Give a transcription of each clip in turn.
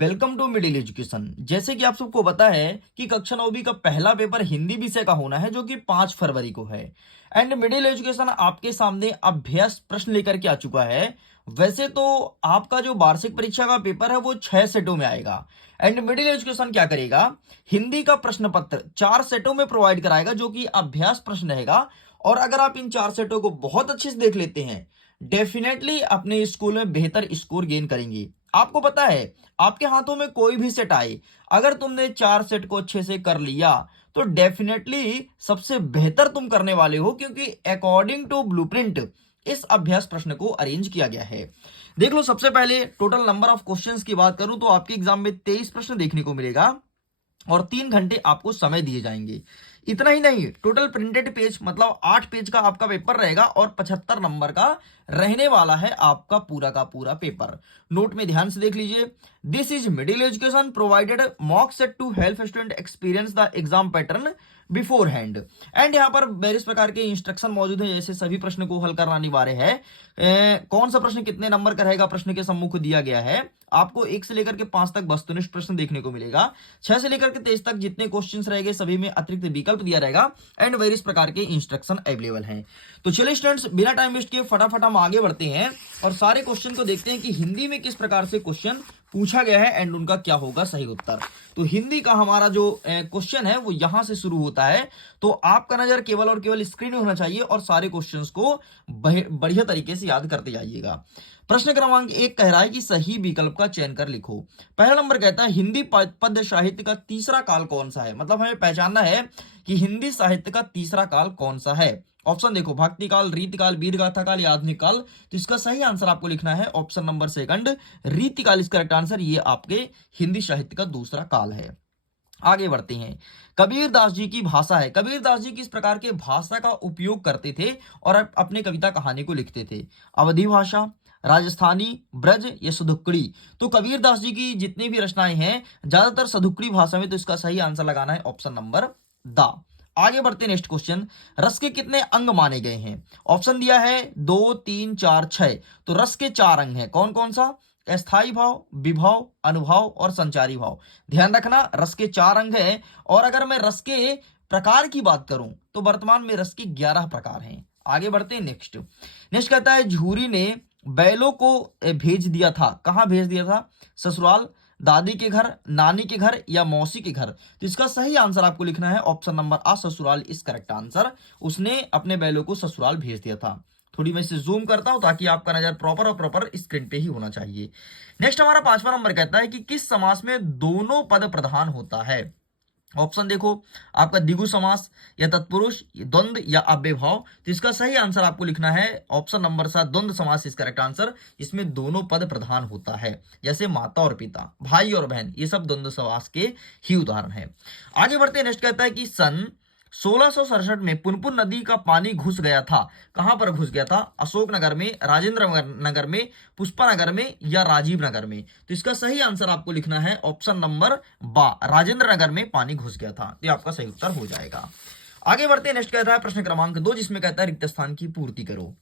Welcome to middle education. जैसे कि आप सबको पता है कि कक्षा 9वीं का पहला पेपर हिंदी विषय का होना है जो कि 5 फरवरी को है। एंड मिडिल एजुकेशन आपके सामने अभ्यास प्रश्न लेकर के आ चुका है। वैसे तो आपका जो वार्षिक परीक्षा का पेपर है वो 6 सेटों में आएगा। एंड मिडिल एजुकेशन क्या करेगा, हिंदी का प्रश्न पत्र 4 सेटों में प्रोवाइड कराएगा जो कि अभ्यास प्रश्न रहेगा। और अगर आप इन 4 सेटों को बहुत अच्छे से देख लेते हैं, डेफिनेटली अपने स्कूल में बेहतर स्कोर गेन करेंगे। आपको पता है, आपके हाथों में कोई भी सेट आए, अगर तुमने 4 सेट को अच्छे से कर लिया तो डेफिनेटली सबसे बेहतर तुम करने वाले हो, क्योंकि अकॉर्डिंग टू ब्लूप्रिंट इस अभ्यास प्रश्न को अरेंज किया गया है। देख लो, सबसे पहले टोटल नंबर ऑफ क्वेश्चंस की बात करूं तो आपके एग्जाम में 23 प्रश्न देखने को मिलेगा और 3 घंटे आपको समय दिए जाएंगे। इतना ही नहीं, टोटल प्रिंटेड पेज मतलब 8 पेज का आपका पेपर रहेगा और 75 नंबर का रहने वाला है आपका पूरा का पूरा पेपर। नोट में ध्यान से देख लीजिए, this is middle education provided mock set to help student experience the exam pattern beforehand. And यहाँ पर वेरियस प्रकार के इंस्ट्रक्शन मौजूद है, जैसे सभी प्रश्न को हल करना अनिवार्य है। कौन सा प्रश्न कितने नंबर का रहेगा, प्रश्न के सम्मुख दिया गया है। आपको 1 से लेकर के 5 तक वस्तुनिष्ठ प्रश्न देखने को मिलेगा। 6 से लेकर के 23 तक जितने क्वेश्चंस रहेंगे सभी में अतिरिक्त विकल्प दिया रहेगा एंड वेरियस प्रकार के इंस्ट्रक्शन अवेलेबल हैं। तो चलिए स्टूडेंट्स, बिना टाइम वेस्ट किए फटाफट हम आगे बढ़ते हैं और सारे क्वेश्चन को देखते हैं कि हिंदी में किस प्रकार से क्वेश्चन पूछा गया है एंड उनका क्या होगा सही उत्तर। तो हिंदी का हमारा जो क्वेश्चन है वो यहां से शुरू होता है। तो आपका नजर केवल और केवल स्क्रीन में होना चाहिए और सारे क्वेश्चंस को बढ़िया तरीके से याद करते जाइएगा। प्रश्न क्रमांक 1 कह रहा है कि सही विकल्प का चयन कर लिखो। पहला नंबर कहता है हिंदी पद्य साहित्य का तीसरा काल कौन सा है। मतलब हमें पहचानना है कि हिंदी साहित्य का तीसरा काल कौन सा है। ऑप्शन देखो, भक्ति काल, रीति काल, वीर गाथा काल या आधुनिक काल। तो इसका सही आंसर आपको लिखना है ऑप्शन नंबर 2 रीति काल। इसका करेक्ट आंसर ये आपके हिंदी साहित्य का दूसरा काल है। आगे बढ़ते हैं, कबीर दास जी की भाषा है। कबीर दास जी किस प्रकार के भाषा का उपयोग करते थे और अपने कविता कहानी को लिखते थे। अवधी भाषा, राजस्थानी, ब्रज या सदुक्कड़ी। तो कबीर दास जी की जितनी भी रचनाएं हैं ज्यादातर सदुक्कड़ी भाषा में। तो इसका सही आंसर लगाना है ऑप्शन नंबर द। आगे बढ़ते हैं, नेक्स्ट क्वेश्चन, रस के कितने अंग माने गए हैं। ऑप्शन दिया है 2, 3, 4, 6। तो रस के 4 अंग हैं, कौन कौन सा, अस्थाई भाव, विभाव, अनुभाव और संचारी भाव। ध्यान रखना, रस के 4 अंग हैं। और अगर मैं रस के प्रकार की बात करूं तो वर्तमान में रस के 11 प्रकार हैं। आगे बढ़ते हैं, नेक्स्ट नेक्स्ट कहता है झूरी ने बैलों को भेज दिया था। कहां भेज दिया था, ससुराल, दादी के घर, नानी के घर या मौसी के घर। तो इसका सही आंसर आपको लिखना है ऑप्शन नंबर आ, ससुराल इस करेक्ट आंसर। उसने अपने बैलों को ससुराल भेज दिया था। थोड़ी मैं इसे जूम करता हूं ताकि आपका नजर प्रॉपर स्क्रीन पे ही होना चाहिए। नेक्स्ट हमारा 5वां नंबर कहता है कि किस समास में दोनों पद प्रधान होता है। ऑप्शन देखो, आपका द्विगु समास या तत्पुरुष, द्वंद्व या अव्ययभाव। तो इसका सही आंसर आपको लिखना है ऑप्शन नंबर 7 द्वंद्व समास इस करेक्ट आंसर। इसमें दोनों पद प्रधान होता है, जैसे माता और पिता, भाई और बहन, ये सब द्वंद्व समास के ही उदाहरण है। आगे बढ़ते हैं, नेक्स्ट कहता है कि सन 1667 में पुनपुन नदी का पानी घुस गया था। कहां पर घुस गया था, अशोक नगर में, राजेंद्र नगर में, पुष्पा नगर में या राजीव नगर में। तो इसका सही आंसर आपको लिखना है ऑप्शन नंबर बा, राजेंद्र नगर में पानी घुस गया था। तो आपका सही उत्तर हो जाएगा। आगे बढ़ते हैं, नेक्स्ट कहता है प्रश्न क्रमांक 2 जिसमें कहता है रिक्त स्थान की पूर्ति करो।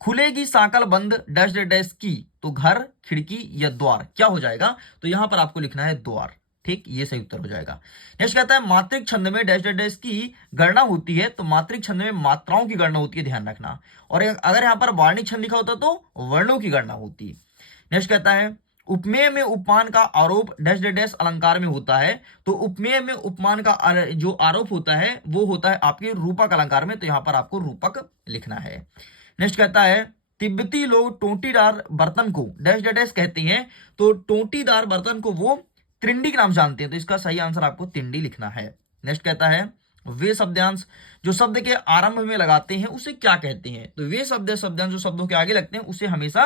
खुलेगी साकल बंद डैश डैश की। तो घर, खिड़की या द्वार, क्या हो जाएगा। तो यहां पर आपको लिखना है द्वार। ठीक, ये सही उत्तर हो जाएगा। नेक्स्ट कहता है मात्रिक छंद में डैश डैश की गणना होती है। तो मात्रिक छंद में मात्राओं की गणना होती है, ध्यान रखना। और अगर यहां पर वर्णिक छंद लिखा होता तो वर्णों की गणना होती। नेक्स्ट कहता है उपमेय में उपमान का आरोप डैश डैश अलंकार में होता है। तो उपमेय में उपमान का जो आरोप होता है वो होता है आपके रूपक अलंकार में। तो यहां पर आपको रूपक लिखना है। नेक्स्ट कहता है तिब्बती लोग टोंटीदार बर्तन को डैश डैश कहते हैं। तो टोंटीदार बर्तन को वो त्रिंडी के नाम जानते हैं। तो इसका सही आंसर आपको तिंडी लिखना है। नेक्स्ट कहता है वे शब्दांश जो शब्द के आरंभ में लगाते हैं उसे क्या कहते हैं। तो वे शब्दांश जो शब्दों के आगे लगते हैं उसे हमेशा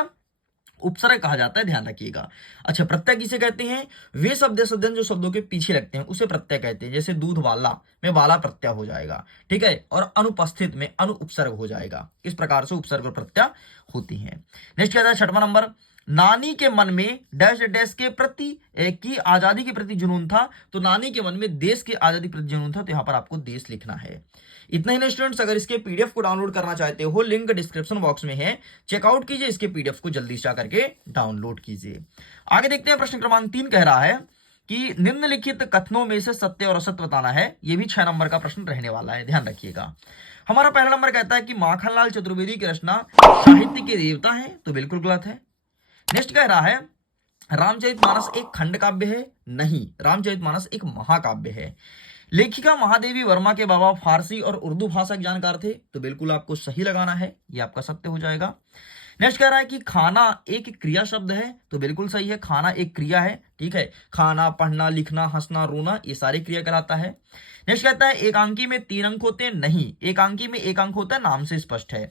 उपसर्ग कहा जाता है, ध्यान रखिएगा। अच्छा, प्रत्यय किसे कहते हैं, वे शब्दांश जो शब्दों के पीछे लगते हैं उसे प्रत्यय कहते हैं। जैसे दूध वाला में वाला प्रत्यय हो जाएगा, ठीक है। और अनुपस्थित में अनु उपसर्ग हो जाएगा। इस प्रकार से उपसर्ग और प्रत्यय होती है। नेक्स्ट कहता है 6वां नंबर, नानी के मन में डैश डैश के प्रति की आजादी के प्रति जुनून था। तो नानी के मन में देश के आजादी प्रति जुनून था। तो यहां पर आपको देश लिखना है। इतना ही नहीं स्टूडेंट्स, अगर इसके पीडीएफ को डाउनलोड करना चाहते हो, लिंक डिस्क्रिप्शन बॉक्स में है, चेकआउट कीजिए, इसके पीडीएफ को जल्दी से करके डाउनलोड कीजिए। आगे देखते हैं, प्रश्न क्रमांक 3 कह रहा है कि निम्नलिखित कथनों में से सत्य और असत्य बताना है। यह भी 6 नंबर का प्रश्न रहने वाला है, ध्यान रखिएगा। हमारा पहला नंबर कहता है कि माखनलाल चतुर्वेदी की रचना साहित्य के देवता है, तो बिल्कुल गलत है। नेक्स्ट कह रहा है रामचरितमानस एक खंड काव्य है, नहीं, रामचरितमानस एक महाकाव्य है। लेखिका महादेवी वर्मा के बाबा फारसी और उर्दू भाषा के जानकार थे, तो बिल्कुल आपको सही लगाना है, ये आपका सत्य हो जाएगा। नेक्स्ट कह रहा है कि खाना एक क्रिया शब्द है, तो बिल्कुल सही है, खाना एक क्रिया है, ठीक है। खाना, पढ़ना, लिखना, हंसना, रोना, ये सारी क्रिया कहलाता है। नेक्स्ट कहता है एकांकी में 3 अंक होते हैं, नहीं, एकांकी में 1 अंक होता है, नाम से स्पष्ट है।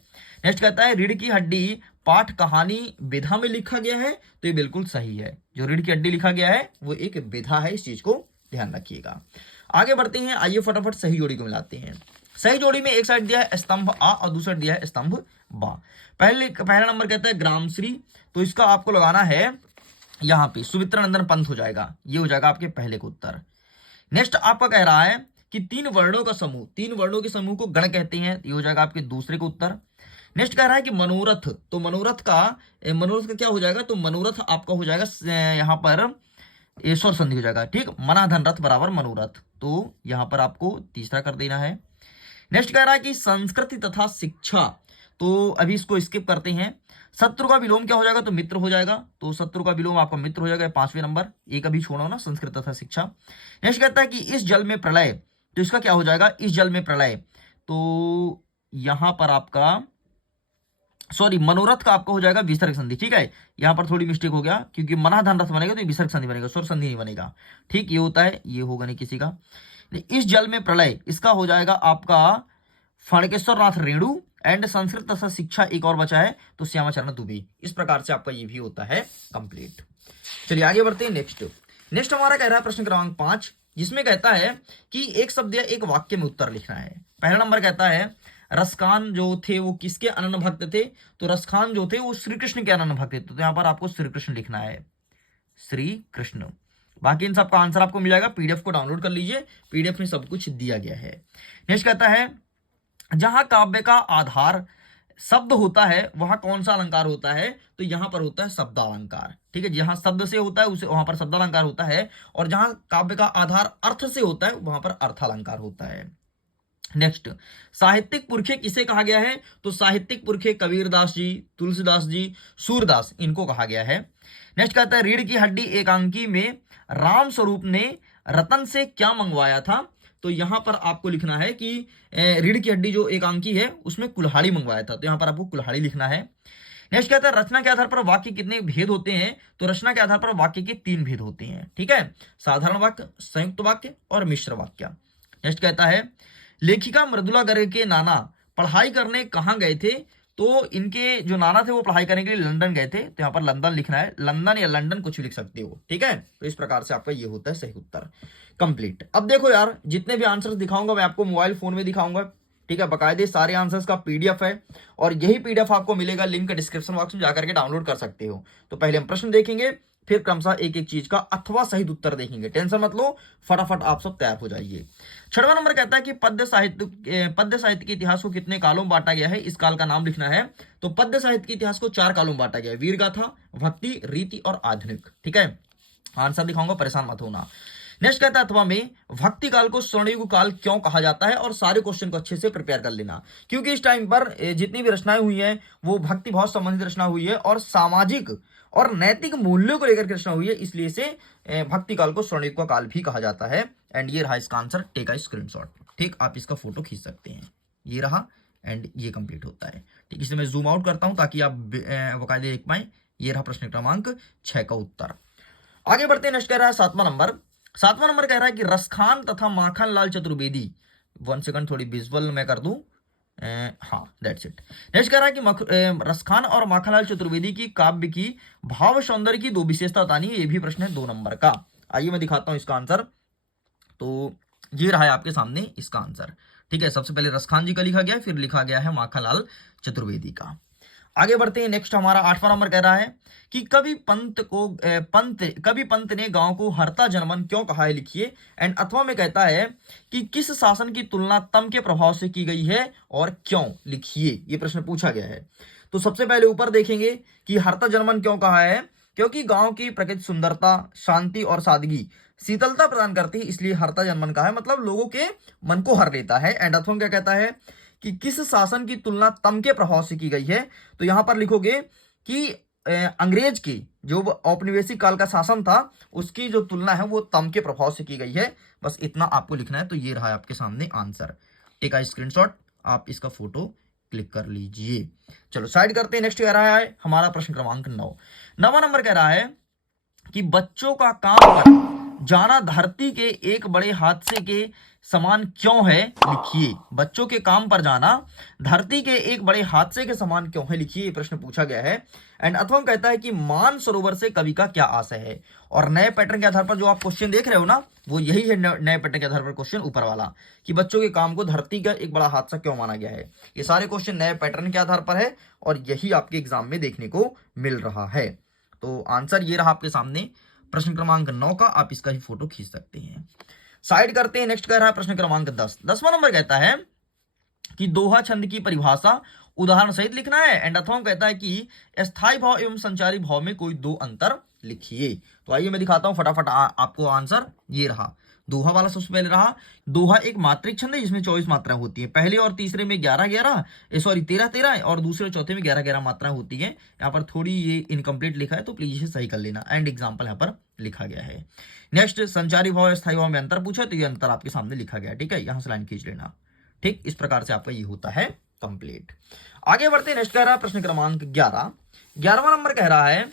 नेक्स्ट कहता है रीढ़ की हड्डी पाठ कहानी विधा में लिखा गया है, तो ये बिल्कुल सही है, जो रीढ़ की हड्डी लिखा गया है वो एक विधा है, इस चीज को ध्यान रखिएगा। आगे बढ़ते हैं, आइए फटाफट सही जोड़ी को मिलाते हैं। सही जोड़ी में एक साइड दिया है स्तंभ आ और दूसरा दिया है स्तंभ बा। पहला नंबर कहता है ग्रामश्री, तो इसका आपको लगाना है यहां पे सुमित्रा नंदन पंत हो जाएगा, ये हो जाएगा आपके पहले का उत्तर। नेक्स्ट आपका कह रहा है कि 3 वर्णों का समूह, 3 वर्णों के समूह को गण कहते हैं, ये हो जाएगा आपके दूसरे का उत्तर। नेक्स्ट कह रहा है कि मनोरथ, तो मनोरथ का क्या हो जाएगा, तो मनोरथ आपका हो जाएगा यहां पर स्वर संधि हो जाएगा, ठीक, मना धन रथ बराबर मनोरथ, तो यहां पर आपको तीसरा कर देना है। नेक्स्ट कह रहा है कि संस्कृति तथा शिक्षा, तो अभी इसको स्किप करते हैं। शत्रु का विलोम क्या हो जाएगा, तो मित्र हो जाएगा, तो शत्रु का विलोम आपका मित्र हो जाएगा, 5वें नंबर, एक अभी छोड़ो ना, संस्कृत तथा शिक्षा। नेक्स्ट कहता है कि इस जल में प्रलय, तो इसका क्या हो जाएगा, इस जल में प्रलय, तो यहां पर आपका मनोरथ का आपका हो जाएगा विसर्ग संधि, ठीक है। यहां पर थोड़ी मिस्टेक हो गया, क्योंकि मना धन रथ बनेगा तो विसर्ग संधि बनेगा, स्वर संधि नहीं बनेगा, ठीक, ये होता है, ये होगा नहीं किसी का। इस जल में प्रलय, इसका हो जाएगा आपका फणकेश्वर नाथ रेणु, एंड संस्कृत तथा शिक्षा एक और बचा है, तो श्यामाचरण दुबे। इस प्रकार से आपका ये भी होता है कंप्लीट। चलिए आगे बढ़ते हैं। नेक्स्ट हमारा कह रहा है प्रश्न क्रमांक 5, जिसमें कहता है कि एक शब्द या एक वाक्य में उत्तर लिखना है। पहला नंबर कहता है रसखान जो थे वो किसके अनन्य भक्त थे, तो रसखान जो थे वो श्री कृष्ण के अनन्य भक्त थे, तो यहाँ पर आपको श्री कृष्ण लिखना है, श्री कृष्ण। बाकी इन सब का आंसर आपको मिल जाएगा, पीडीएफ को डाउनलोड कर लीजिए, पीडीएफ में सब कुछ दिया गया है। नेक्स्ट कहता है जहां काव्य का आधार शब्द होता है वहां कौन सा अलंकार होता है, तो यहां पर होता है शब्दालंकार, ठीक है। जहां शब्द से होता है उसे वहां पर शब्दालंकार होता है, और जहां काव्य का आधार अर्थ से होता है वहां पर अर्थालंकार होता है। नेक्स्ट, साहित्यिक पुरखे किसे कहा गया है, तो साहित्यिक पुरखे कबीरदास जी, तुलसीदास जी, सूरदास, इनको कहा गया है। नेक्स्ट कहता है रीढ़ की हड्डी एकांकी में राम स्वरूप ने रतन से क्या मंगवाया था, तो यहां पर आपको लिखना है कि रीढ़ की हड्डी जो एकांकी है उसमें कुल्हाड़ी मंगवाया था, तो यहां पर आपको कुल्हाड़ी लिखना है। नेक्स्ट कहता है रचना के आधार पर वाक्य कितने भेद होते हैं, तो रचना के आधार पर वाक्य के 3 भेद होते हैं, ठीक है, साधारण वाक्य, संयुक्त वाक्य और मिश्र वाक्य। नेक्स्ट कहता है लेखिका मृदुला गर्ग के नाना पढ़ाई करने कहाँ गए थे, तो इनके जो नाना थे वो पढ़ाई करने के लिए लंदन गए थे, तो यहाँ पर लंदन लिखना है, लंदन या लंदन कुछ भी लिख सकते हो, ठीक है। तो इस प्रकार से आपका ये होता है सही उत्तर कंप्लीट। अब देखो यार, जितने भी आंसर्स दिखाऊंगा मैं आपको मोबाइल फोन में दिखाऊंगा, ठीक है, बकायदे सारे आंसर्स का पीडीएफ है, और यही पीडीएफ आपको मिलेगा, लिंक डिस्क्रिप्शन बॉक्स में जाकर के डाउनलोड कर सकते हो। तो पहले हम प्रश्न देखेंगे, फिर क्रमशः एक एक चीज का अथवा सही उत्तर देखेंगे, टेंशन मत लो, फटाफट आप सब तैयार हो जाइए। 6वां नंबर कहता है कि पद्य साहित्य के इतिहास को कितने कालों में बांटा गया है, इस काल का नाम लिखना है। तो पद्य साहित्य के इतिहास को 4 कालों में बांटा गया है, वीर गाथा, भक्ति, रीति और आधुनिक, ठीक है। आंसर दिखाऊंगा, परेशान मत होना। नेक्स्ट कहता है अथवा में भक्ति काल को स्वर्णयुग काल क्यों कहा जाता है, और सारे क्वेश्चन को अच्छे से प्रिपेयर कर लेना, क्योंकि इस टाइम पर जितनी भी रचनाएं हुई हैं वो भक्ति भाव संबंधित रचना हुई है और सामाजिक और नैतिक मूल्यों को लेकर के रचना हुई है, इसलिए से भक्ति काल को स्वर्णयुग का काल भी कहा जाता है। एंड ये रहा इसका आंसर, टेक अ स्क्रीनशॉट, ठीक, आप इसका फोटो खींच सकते हैं, ये रहा, एंड ये कंप्लीट होता है, ठीक। इसे मैं जूम आउट करता हूं ताकि आप बकायदे देख पाए। ये रहा प्रश्न क्रमांक 6 का उत्तर। आगे बढ़ते हैं। नेक्स्ट कह रहा है 7वां नंबर कह रहा है कि रसखान तथा माखनलाल चतुर्वेदी, 1 सेकंड थोड़ी विजुअल मैं कर दूं, हाँ दैट्स इट। नेक्स्ट कह रहा है कि रसखान और माखनलाल चतुर्वेदी की काव्य की भाव सौंदर्य की 2 विशेषता बतानी है, ये भी प्रश्न है 2 नंबर का। आइए मैं दिखाता हूं इसका आंसर, तो ये रहा है आपके सामने इसका आंसर, ठीक है। सबसे पहले रसखान जी का लिखा गया, फिर लिखा गया है माखनलाल चतुर्वेदी का। आगे बढ़ते हैं। नेक्स्ट हमारा 8वां नंबर कह रहा है कि कभी पंत ने गांव को हरता जनमन क्यों कहा है, लिखिए। एंड अथवा में कहता है कि किस शासन की तुलना तम के प्रभाव से की गई है और क्यों, लिखिए। ये प्रश्न पूछा गया है। तो सबसे पहले ऊपर देखेंगे कि हरता जनमन क्यों कहा है, क्योंकि गांव की प्रकृति सुंदरता, शांति और सादगी शीतलता प्रदान करती है, इसलिए हरता जनमन कहा है, मतलब लोगों के मन को हर लेता है। एंड अथवा क्या कहता है कि किस शासन की तुलना तम के प्रभाव से की गई है, तो यहां पर लिखोगे कि अंग्रेज की जो औपनिवेशिक काल का शासन था उसकी जो तुलना है वो तम के प्रभाव से की गई है। बस इतना आपको लिखना है। तो ये रहा है आपके सामने आंसर। टेक आ स्क्रीनशॉट, आप इसका फोटो क्लिक कर लीजिए। चलो साइड करते हैं। नेक्स्ट कह रहा है हमारा प्रश्न क्रमांक 9। 9वां नंबर कह रहा है कि बच्चों का काम पर जाना धरती के एक बड़े हादसे के समान क्यों है, लिखिए। बच्चों के काम पर जाना धरती के एक बड़े हादसे के समान क्यों है, लिखिए। ये प्रश्न पूछा गया है। एंड अथवा कहता है कि मान सरोवर से कवि का क्या आशय है। और नए पैटर्न के आधार पर जो आप क्वेश्चन देख रहे हो ना, वो यही है नए पैटर्न के आधार पर क्वेश्चन ऊपर वाला, कि बच्चों के काम को धरती का एक बड़ा हादसा क्यों माना गया है। ये सारे क्वेश्चन नए पैटर्न के आधार पर है और यही आपके एग्जाम में देखने को मिल रहा है। तो आंसर ये रहा आपके सामने प्रश्न क्रमांक 9 का। आप इसका ही फोटो खींच सकते हैं। साइड करते हैं। नेक्स्ट कह रहा है प्रश्न क्रमांक 10। 10वां नंबर कहता है कि दोहा छंद की परिभाषा उदाहरण सहित लिखना है। एंड अथवा कहता है कि स्थायी भाव एवं संचारी भाव में कोई दो अंतर लिखिए। तो आइए मैं दिखाता हूं फटाफट आपको आंसर। ये रहा दोहा वाला। सबसे पहले रहा दोहा एक मात्रिक छंद है जिसमें 24 मात्राएं होती है। पहले और तीसरे में 11 13 और दूसरे चौथे में 11 मात्राएं होती है। यहाँ पर थोड़ी ये इनकम्प्लीट लिखा है तो प्लीज इसे सही कर लेना। एंड एग्जाम्पल यहाँ पर लिखा गया है। नेक्स्ट संचारी भाव स्थायी भाव में अंतर पूछा तो ये अंतर आपके सामने लिखा गया है। ठीक है, यहां से लाइन खींच लेना। ठीक, इस प्रकार से आपका ये होता है कंप्लीट। आगे बढ़ते हैं। नेक्स्ट कह रहा है प्रश्न क्रमांक 11। 11वां नंबर कह रहा है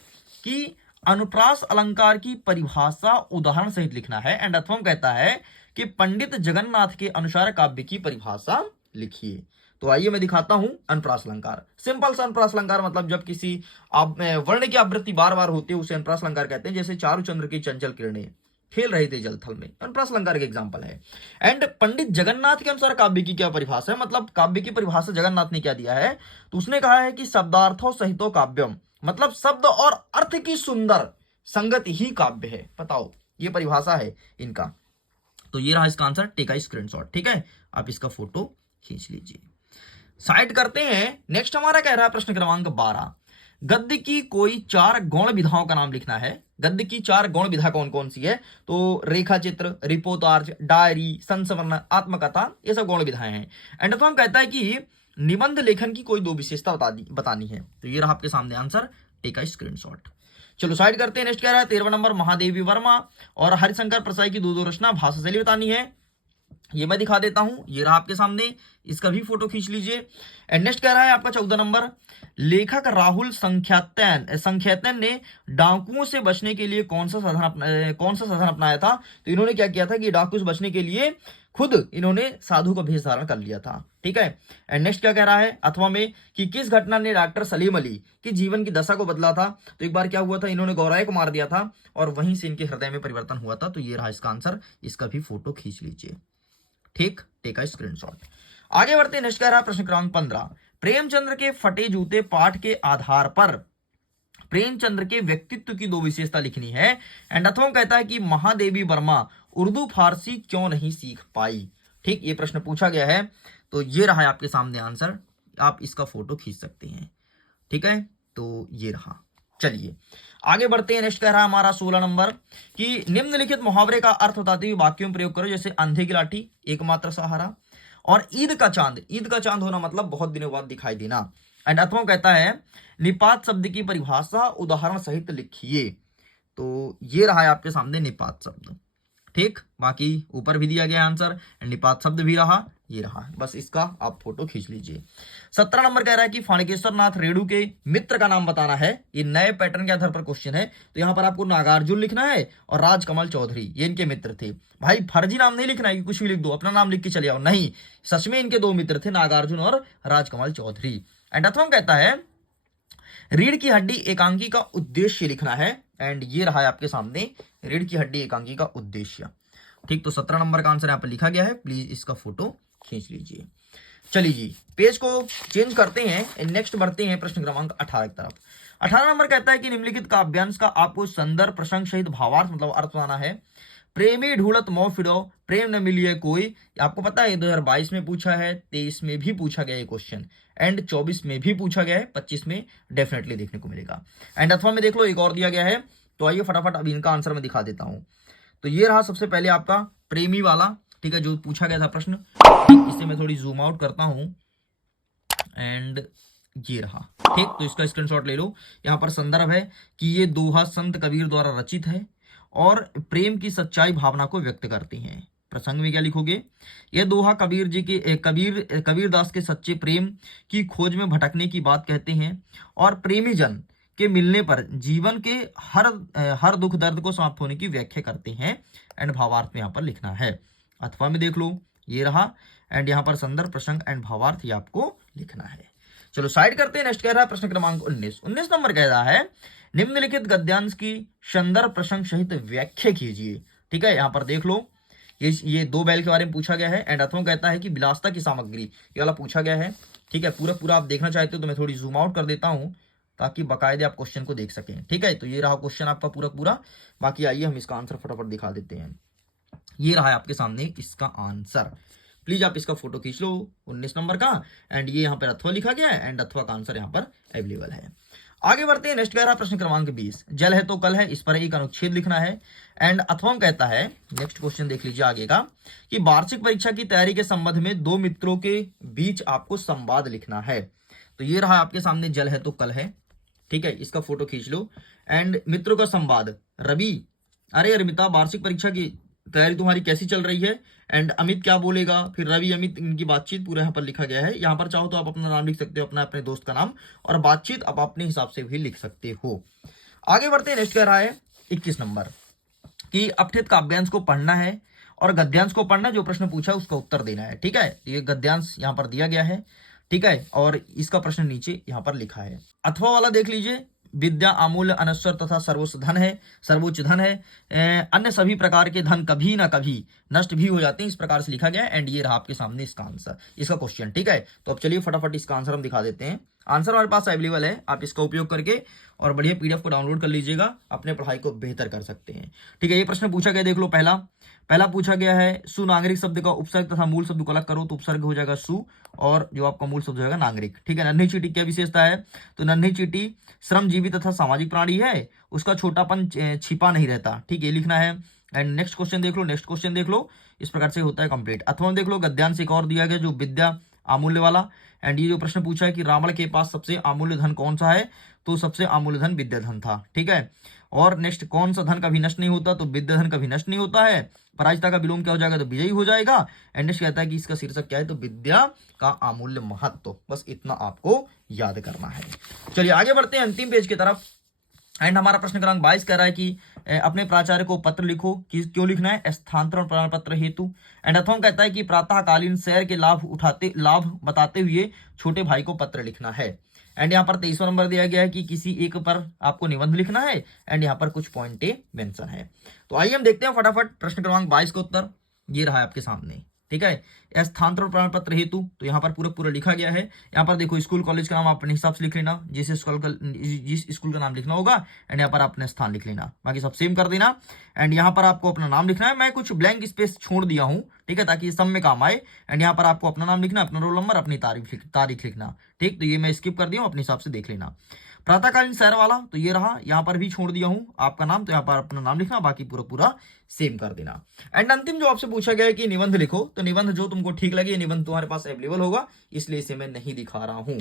कि अनुप्रास अलंकार की परिभाषा उदाहरण सहित लिखना है। एंड अथवा कहता है कि पंडित जगन्नाथ के अनुसार काव्य की परिभाषा लिखिए। तो आइए मैं दिखाता हूं अनुप्रास अलंकार। सिंपल सा अनुप्रास अलंकार मतलब जब किसी वर्ण की आवृत्ति बार बार होती है उसे अनुप्रास अलंकार कहते हैं। जैसे चारुचंद्र की चंचल किरणें खेल रहे थे जलथल में, अनुप्रास अलंकार का एग्जांपल है। एंड पंडित जगन्नाथ के अनुसार काव्य की क्या परिभाषा है, मतलब काव्य की परिभाषा जगन्नाथ ने क्या दिया है, तो उसने कहा है कि शब्दार्थो सहितो काव्यम, मतलब शब्द और अर्थ की सुंदर संगत ही काव्य है। बताओ, ये परिभाषा है इनका। तो ये रहा इसका आंसर। टेक आ स्क्रीनशॉट। ठीक है, आप इसका फोटो खींच लीजिए। साइड करते हैं। नेक्स्ट हमारा कह रहा है प्रश्न क्रमांक 12। गद्य की कोई 4 गौण विधाओं का नाम लिखना है। गद्य की 4 गौण विधा कौन कौन सी है, तो रेखा चित्र, रिपोर्टाज, डायरी, संस्मरण, आत्मकथा, ये सब गौण विधाएं हैं। एंड अथवा कहता है कि निबंध लेखन की कोई 2 विशेषता बतानी है। तो ये रहा आपके सामने आंसर। टेक आ स्क्रीनशॉट। चलो साइड करते हैं। नेक्स्ट कह रहा है 13वां नंबर महादेवी वर्मा और हरिशंकर प्रसाई की 2 रचना भाषा शैली बतानी है। ये मैं दिखा देता हूं। ये रहा आपके सामने, इसका भी फोटो खींच लीजिए। एंड नेक्स्ट कह रहा है आपका 14 नंबर, लेखक राहुल संख्यातन ने डाकुओं से बचने के लिए कौन सा साधन अपनाया था। तो इन्होंने क्या किया था कि डाकुओं से बचने के लिए खुद इन्होंने साधु का भेष धारण कर लिया था। ठीक है। एंड नेक्स्ट क्या कह रहा है अथवा में कि किस घटना ने डॉक्टर सलीम अली की जीवन की दशा को बदला था। तो एक बार क्या हुआ था, इन्होंने गौराई को मार दिया था और वहीं से इनके हृदय में परिवर्तन हुआ था। तो ये रहा इसका आंसर। इसका भी फोटो खींच लीजिए। ठीक, टेक आ स्क्रीनशॉट। आगे बढ़ते हैं। नेक्स्ट कह रहा है प्रश्न क्रमांक 15। प्रेमचंद्र के फटे जूते पाठ के आधार पर प्रेमचंद्र के व्यक्तित्व की 2 विशेषता लिखनी है। एंड अथवा कहता है कि महादेवी वर्मा उर्दू फारसी क्यों नहीं सीख पाई। ठीक, ये प्रश्न पूछा गया है। तो ये रहा है आपके सामने आंसर। आप इसका फोटो खींच सकते हैं। ठीक है, तो ये रहा। चलिए आगे बढ़ते हैं। नेक्स्ट कह रहा है हमारा 16 नंबर कि निम्नलिखित मुहावरे का अर्थ बताते हुए वाक्यों में प्रयोग करो। जैसे अंधे की लाठी एकमात्र सहारा और ईद का चांद। ईद का चांद होना मतलब बहुत दिनों बाद दिखाई देना। एंड अथवा कहता है निपात शब्द की परिभाषा उदाहरण सहित लिखिए। तो ये रहा है आपके सामने निपात शब्द। ठीक, बाकी ऊपर भी दिया गया आंसर। निपात शब्द भी रहा, ये रहा। बस इसका आप फोटो खींच लीजिए। 17 नंबर कह रहा है कि फाणकेश्वर नाथ रेणु के मित्र का नाम बताना है। ये नए पैटर्न के आधार पर क्वेश्चन है। तो यहाँ पर आपको नागार्जुन लिखना है और राजकमल चौधरी, ये इनके मित्र थे। भाई फर्जी नाम नहीं लिखना है कि कुछ भी लिख दो, अपना नाम लिख के चले आओ, नहीं, सच में इनके 2 मित्र थे, नागार्जुन और राजकमल चौधरी। एंड अथवा कहता है रीढ़ की हड्डी एकांकी का उद्देश्य लिखना है। एंड ये रहा है आपके सामने रीढ़ की हड्डी एकांकी का उद्देश्य। ठीक, तो 17 नंबर का आंसर यहाँ पर लिखा गया है। प्लीज इसका फोटो खींच लीजिए। चलिए जी, पेज को चेंज करते हैं, नेक्स्ट बढ़ते हैं प्रश्न क्रमांक 18 की तरफ। 18 नंबर कहता है कि निम्नलिखित काव्यांश का आपको संदर्भ प्रसंग सहित भावार्थ मतलब अर्थ बनाना है। प्रेमी ढूंढत मोह फिरो, प्रेम न मिलिए कोई। आपको पता है 2022 में पूछा है, 23 में भी पूछा गया है क्वेश्चन, एंड 24 में भी पूछा गया है, 25 में डेफिनेटली देखने को मिलेगा। एंड अथवा में देख लो एक और दिया गया है। तो आइए फटाफट अभी इनका आंसर मैं दिखा देता हूं। तो ये रहा सबसे पहले आपका प्रेमी वाला, ठीक है, जो पूछा गया था प्रश्न। इसे मैं थोड़ी जूम आउट करता हूं, एंड ये रहा, ठीक। तो इसका स्क्रीनशॉट ले लो। यहाँ पर संदर्भ है कि ये दोहा संत कबीर द्वारा रचित है और प्रेम की सच्चाई भावना को व्यक्त करते हैं। प्रसंग में क्या लिखोगे? यह दोहा कबीर जी के कबीरदास के सच्चे प्रेम की खोज में भटकने की बात कहते हैं और प्रेमी जन के मिलने पर जीवन के हर दुख दर्द को समाप्त होने की व्याख्या करते हैं। एंड भावार्थ में यहाँ पर लिखना है। अथवा में देख लो, ये रहा। एंड यहाँ पर संदर्भ प्रसंग एंड भावार्थ ये आपको लिखना है। चलो साइड करते हैं। नेक्स्ट कह रहा है प्रश्न क्रमांक 19 नंबर कह रहा है निम्नलिखित गद्यांश की संदर्भ प्रसंग सहित व्याख्या कीजिए। ठीक है, यहाँ पर देख लो, ये दो बैल के बारे में पूछा गया है। एंड अथवा कहता है कि विलासता की सामग्री, ये वाला पूछा गया है। ठीक है, पूरा आप देखना चाहते हो तो मैं थोड़ी जूम आउट कर देता हूं ताकि बाकायदे आप क्वेश्चन को देख सकें। ठीक है, तो ये रहा क्वेश्चन आपका पूरा। बाकी आइए हम इसका आंसर फटाफट दिखा देते हैं। ये रहा है आपके सामने इसका आंसर। प्लीज आप इसका फोटो खींच लो 19 नंबर का। एंड ये यहाँ पर अथवा लिखा गया है एंड अथवा का आंसर यहाँ पर अवेलेबल है। आगे बढ़ते हैं। नेक्स्ट कह रहा प्रश्न क्रमांक 20, जल है तो कल है, इस पर एक अनुच्छेद लिखना है। एंड अथवा कहता है, नेक्स्ट क्वेश्चन देख लीजिए आगे का, कि वार्षिक परीक्षा की तैयारी के संबंध में दो मित्रों के बीच आपको संवाद लिखना है। तो ये रहा आपके सामने जल है तो कल है। ठीक है, इसका फोटो खींच लो। एंड मित्रों का संवाद, रवि, अरे अमिता, वार्षिक परीक्षा की तैयारी तुम्हारी कैसी चल रही है? एंड अमित क्या बोलेगा, फिर रवि अमित, इनकी बातचीत पूरा यहाँ पर लिखा गया है। यहाँ पर चाहो तो आप अपना नाम लिख सकते हो, अपने दोस्त का नाम, और बातचीत आप अपने हिसाब से भी लिख सकते हो। आगे बढ़ते हैं। नेक्स्ट कह रहा है 21 नंबर, कि अपठित काव्यांश को पढ़ना है और गद्यांश को पढ़ना है। जो प्रश्न पूछा है उसका उत्तर देना है। ठीक है, ये गद्यांश यहाँ पर दिया गया है। ठीक है, और इसका प्रश्न नीचे यहाँ पर लिखा है। अथवा वाला देख लीजिए, विद्या अमूल्य अनश्वर तथा सर्वोच्च धन है। अन्य सभी प्रकार के धन कभी ना कभी नष्ट भी हो जाते हैं, इस प्रकार से लिखा गया है। एंड ये रहा आपके सामने इसका आंसर, इसका क्वेश्चन। ठीक है, तो अब चलिए फटाफट इसका आंसर हम दिखा देते हैं। आंसर हमारे पास अवेलेबल है, आप इसका उपयोग करके और बढ़िया पीडीएफ को डाउनलोड कर लीजिएगा, अपने पढ़ाई को बेहतर कर सकते हैं। ठीक है, ये प्रश्न पूछा गया, देख लो। पहला पूछा गया है, सुनागरिक शब्द का उपसर्ग तथा मूल शब्द को अलग करो, तो उपसर्ग हो जाएगा सु और जो आपका मूल शब्द हो जाएगा नागरिक। ठीक है, नन्ही चींटी क्या विशेषता है? तो नन्ही चींटी श्रमजीवी तथा सामाजिक प्राणी है, उसका छोटापन छिपा नहीं रहता। ठीक है, ये लिखना है। एंड नेक्स्ट क्वेश्चन देख लो, इस प्रकार से होता है कंप्लीट। अथवा देख लो, गद्यांश एक और दिया गया जो विद्या अमूल्य वाला। एंड ये जो प्रश्न पूछा है कि रावण के पास सबसे अमूल्य धन कौन सा है, तो सबसे अमूल्य धन विद्या धन था। ठीक है, और नेक्स्ट, कौन सा धन कभी नष्ट नहीं होता, तो विद्या धन कभी नष्ट नहीं होता है। पराजिता का विलोम क्या हो जाएगा, तो विजयी हो जाएगा। एंड नेक्स्ट कहता है कि इसका शीर्षक क्या है, तो विद्या का अमूल्य महत्व। बस इतना आपको याद करना है। चलिए आगे बढ़ते हैं अंतिम पेज की तरफ। एंड हमारा प्रश्न क्रमांक 22 कह रहा है कि अपने प्राचार्य को पत्र लिखो। क्यों लिखना है? स्थानांतरण प्रमाण पत्र हेतु। एंड अथवा कहता है कि प्रातःकालीन सैर के लाभ बताते हुए छोटे भाई को पत्र लिखना है। एंड यहाँ पर 23वां नंबर दिया गया है कि किसी एक पर आपको निबंध लिखना है। एंड यहाँ पर कुछ पॉइंटे मेंशन है। तो आइए हम देखते हैं फटाफट प्रश्न क्रमांक 22 का उत्तर। ये रहा है आपके सामने। ठीक है, स्थानांतरण प्रमाण पत्र हेतु, तो यहाँ पर पूरा लिखा गया है। यहाँ पर देखो, स्कूल कॉलेज का नाम अपने हिसाब से लिख लेना, जिस स्कूल का नाम लिखना होगा। एंड यहाँ पर अपने स्थान लिख लेना, बाकी सब सेम कर देना। एंड यहाँ पर आपको अपना नाम लिखना है। मैं कुछ ब्लैंक स्पेस छोड़ दिया हूँ, ठीक है, ताकि सब में काम आए। एंड यहाँ पर आपको अपना नाम लिखना, अपना रोल नंबर, अपनी तारीख लिखना। ठीक, तो ये मैं स्किप कर दिया हूँ, अपने हिसाब से देख लेना। प्रातःकालीन सैर वाला, तो ये रहा, यहाँ पर भी छोड़ दिया हूं आपका नाम, तो यहाँ पर अपना नाम लिखना, बाकी पूरा सेम कर देना। एंड अंतिम जो आपसे पूछा गया है कि निबंध लिखो, तो निबंध जो तुमको ठीक लगे, निबंध तुम्हारे पास अवेलेबल होगा, इसलिए इसे मैं नहीं दिखा रहा हूं।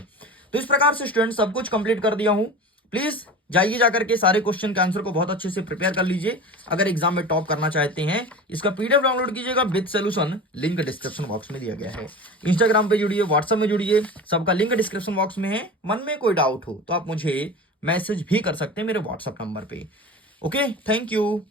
तो इस प्रकार से स्टूडेंट सब कुछ कंप्लीट कर दिया हूं। प्लीज जाइए जाकर के सारे क्वेश्चन के आंसर को बहुत अच्छे से प्रिपेयर कर लीजिए। अगर एग्जाम में टॉप करना चाहते हैं, इसका पीडीएफ डाउनलोड कीजिएगा with solution, link description box में दिया गया है। इंस्टाग्राम पे जुड़िए, व्हाट्सएप में जुड़िए, सबका लिंक डिस्क्रिप्शन बॉक्स में है। मन में कोई डाउट हो तो आप मुझे मैसेज भी कर सकते हैं मेरे व्हाट्सएप नंबर पे। Okay, thank you.